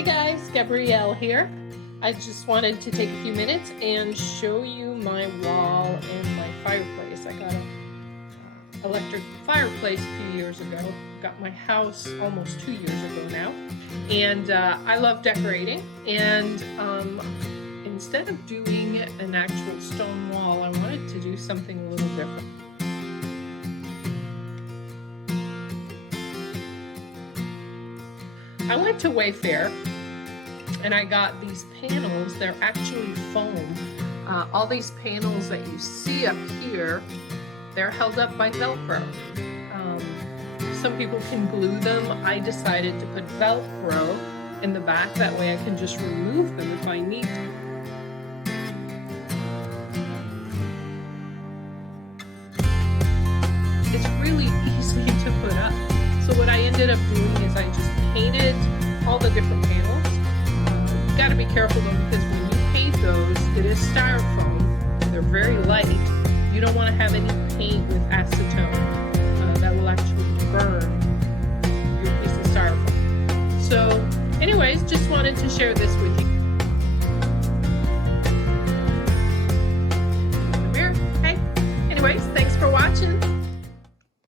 Hey guys, Gabrielle here. I just wanted to take a few minutes and show you my wall and my fireplace. I got an electric fireplace a few years ago. Got my house almost 2 years ago now. And I love decorating. And instead of doing an actual stone wall, I wanted to do something a little different. I went to Wayfair and I got these panels. They're actually foam. All these panels that you see up here, they're held up by velcro. Some people can glue them. I decided to put velcro in the back. That way I can just remove them if I need to. It's really easy to put up. So what I ended up doing is I just painted all the different panels. You got to be careful though, because when you paint those, it is styrofoam. They're very light. You don't want to have any paint with acetone. That will actually burn your piece of styrofoam. So anyways, just wanted to share this with you. Come here. Hey. Anyways, thanks.